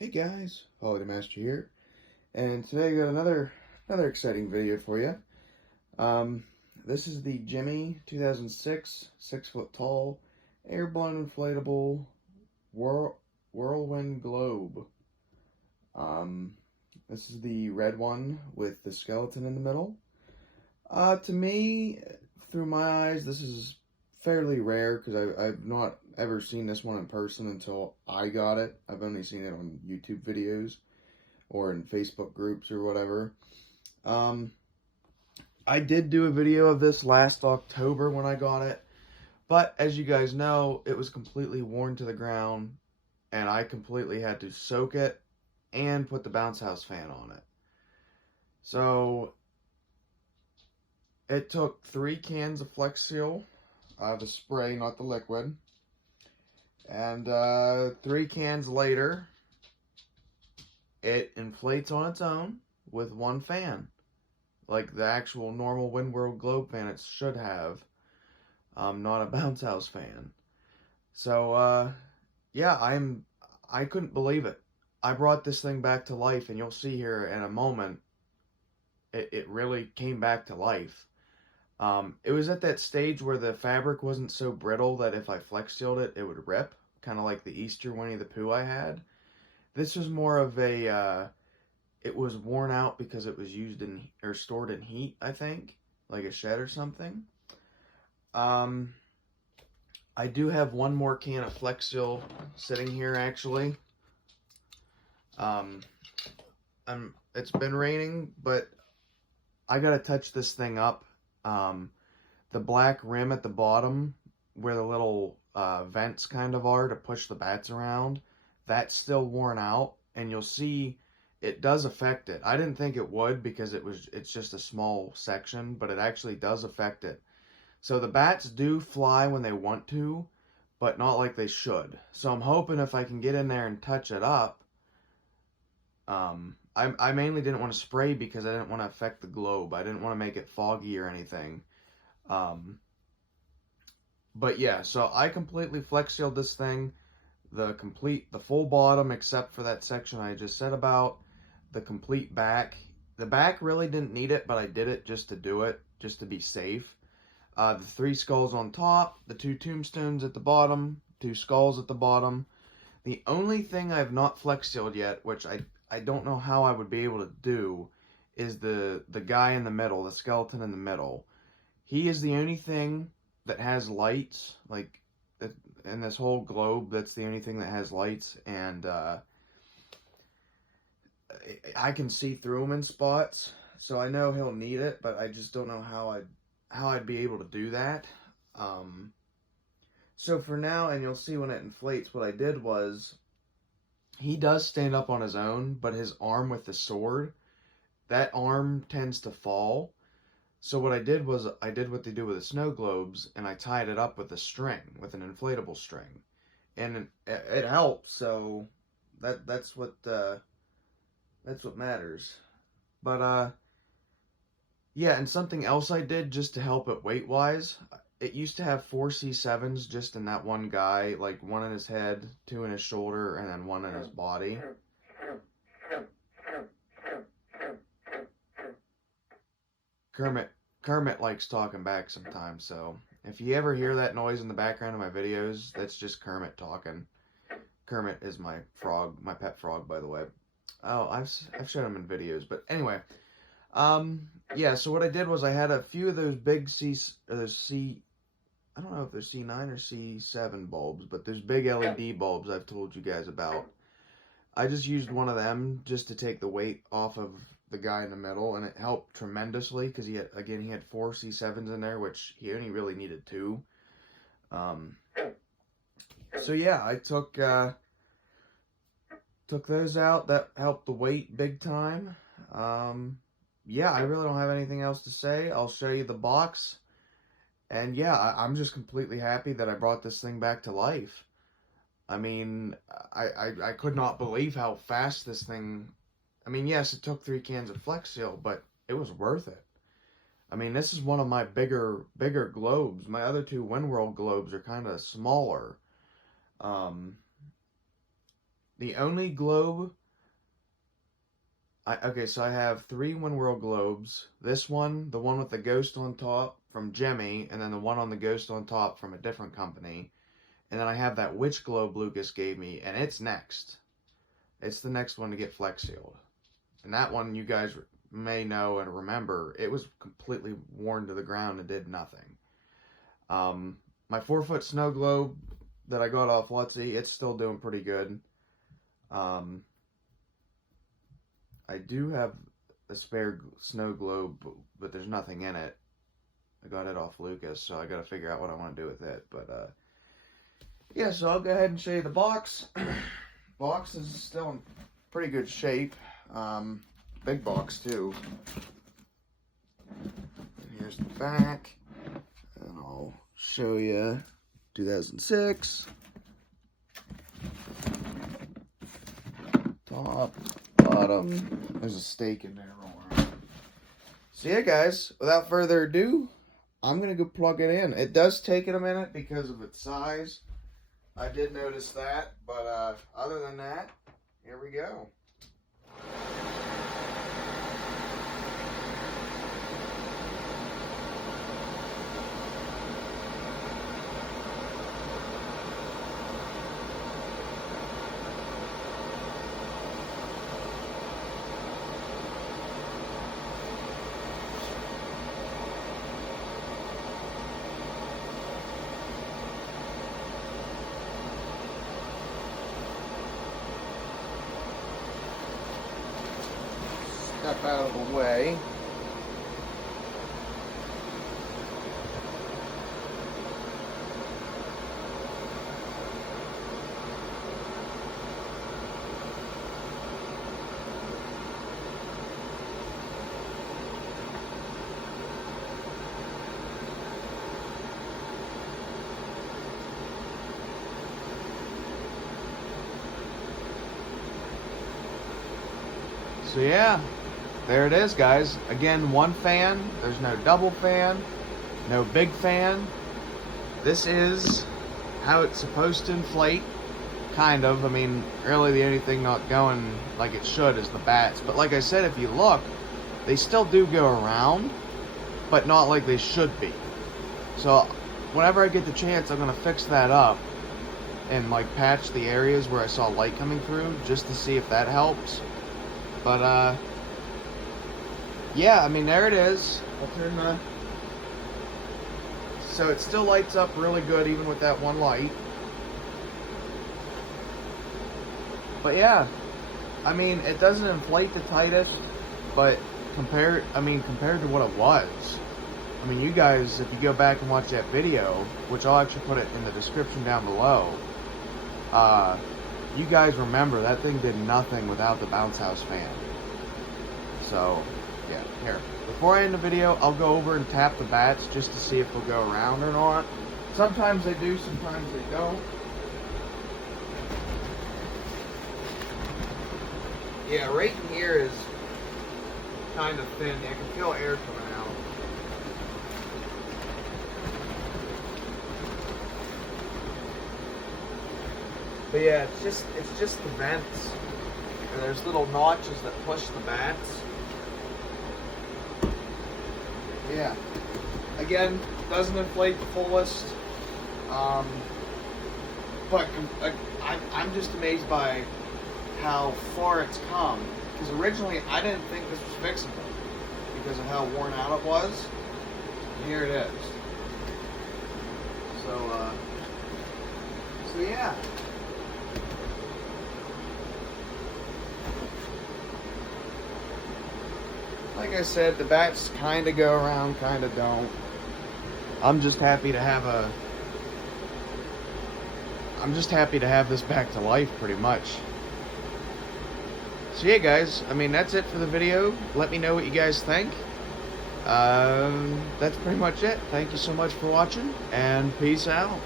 Hey guys, Holiday Master here, and today I got another exciting video for you. Um, this is the Gemmy 2006 6-foot tall air-blown inflatable Whirlwind globe. Um, this is the red one with the skeleton in the middle. To me, through my eyes, this is fairly rare because I've not ever seen this one in person until I got it. I've only seen it on YouTube videos or in Facebook groups or whatever. Um, I did do a video of this last October when I got it, but as you guys know, it was completely worn to the ground, and I completely had to soak it and put the bounce house fan on it. So it took 3 cans of Flex Seal, the spray, not the liquid, and 3 cans later, it inflates on its own with 1 fan, like the actual normal Windworld globe fan it should have, not a bounce house fan. So yeah, I couldn't believe it. I brought this thing back to life, and you'll see here in a moment, it really came back to life. It was at that stage where the fabric wasn't so brittle that if I flex sealed it, it would rip, kind of like the Easter Winnie the Pooh I had. This was more of a, it was worn out because it was used in, or stored in heat, I think, like a shed or something. I do have one more can of Flex Seal sitting here, actually. It's been raining, but I gotta touch this thing up. The black rim at the bottom, where the little vents kind of are to push the bats around, that's still worn out, and you'll see it does affect it. I didn't think it would because it's just a small section, but it actually does affect it. So the bats do fly when they want to, but not like they should. So I'm hoping if I can get in there and touch it up. I mainly didn't want to spray because I didn't want to affect the globe. I didn't want to make it foggy or anything. Um, but yeah, so I completely flex sealed this thing. The full bottom, except for that section I just said about. The complete back. The back really didn't need it, but I did it just to do it, just to be safe. The 3 skulls on top, the 2 tombstones at the bottom, 2 skulls at the bottom. The only thing I've not flex sealed yet, which I don't know how I would be able to do, is the guy in the middle, the skeleton in the middle. He is the only thing that has lights, like in this whole globe, that's the only thing that has lights, and I can see through him in spots, so I know he'll need it, but I just don't know how I'd be able to do that. So for now, and you'll see when it inflates, what I did was, he does stand up on his own, but his arm with the sword, that arm tends to fall. So what I did was, I did what they do with the snow globes, and I tied it up with a string, with an inflatable string. And it helps, so that's what matters. But yeah, and something else I did just to help it weight-wise, it used to have 4 C7s just in that one guy, like 1 in his head, 2 in his shoulder, and then 1 in his body. Kermit likes talking back sometimes, so if you ever hear that noise in the background of my videos, that's just Kermit talking. Kermit is my frog, my pet frog, by the way. Oh, I've shown him in videos, but anyway. Yeah, so what I did was I had a few of those big I don't know if they're C9 or C7 bulbs, but there's big LED bulbs I've told you guys about. I just used one of them just to take the weight off of the guy in the middle, and it helped tremendously because he had 4 C7s in there, which he only really needed 2. So yeah, I took those out. That helped the weight big time. Yeah, I really don't have anything else to say. I'll show you the box. And yeah, I'm just completely happy that I brought this thing back to life. I mean, I could not believe how fast this thing... I mean, yes, it took 3 cans of Flex Seal, but it was worth it. I mean, this is one of my bigger globes. My other 2 Windworld globes are kind of smaller. The only globe... okay, so I have 3 One World globes. This one, the one with the ghost on top from Gemmy, and then the one on the ghost on top from a different company. And then I have that witch globe Lucas gave me, and it's next. It's the next one to get flex sealed. And that one, you guys may know and remember, it was completely worn to the ground and did nothing. My 4-foot snow globe that I got off Lutsy, it's still doing pretty good. I do have a spare snow globe, but there's nothing in it. I got it off Lucas, so I got to figure out what I want to do with it. But, yeah, so I'll go ahead and show you the box. Box is still in pretty good shape. Big box, too. And here's the back. And I'll show you 2006. Top, bottom. There's a steak in there. So yeah, guys, without further ado, I'm going to go plug it in. It does take it a minute because of its size. I did notice that, but other than that, here we go. Step out of the way. So yeah, there it is, guys. Again, one fan. There's no double fan, no big fan. This is how it's supposed to inflate, kind of. I mean, really the only thing not going like it should is the bats. But like I said, if you look, they still do go around, but not like they should be. So whenever I get the chance, I'm going to fix that up and like patch the areas where I saw light coming through just to see if that helps. But yeah, I mean, there it is. I'll turn the... So it still lights up really good even with that one light. But yeah, I mean, it doesn't inflate the tightest, but compared to what it was, I mean, you guys, if you go back and watch that video, which I'll actually put it in the description down below, you guys remember that thing did nothing without the bounce house fan. So yeah, here, before I end the video, I'll go over and tap the bats just to see if they'll go around or not. Sometimes they do, sometimes they don't. Yeah, right in here is kind of thin. I can feel air coming out. But yeah, it's just the vents. And there's little notches that push the bats. Yeah. Again, doesn't inflate the fullest. But I'm just amazed by how far it's come. Because originally I didn't think this was fixable because of how worn out it was. And here it is. So yeah. Like I said, the bats kind of go around, kind of don't. I'm just happy to have this back to life, pretty much. So yeah, guys, I mean, that's it for the video. Let me know what you guys think. That's pretty much it. Thank you so much for watching, and peace out.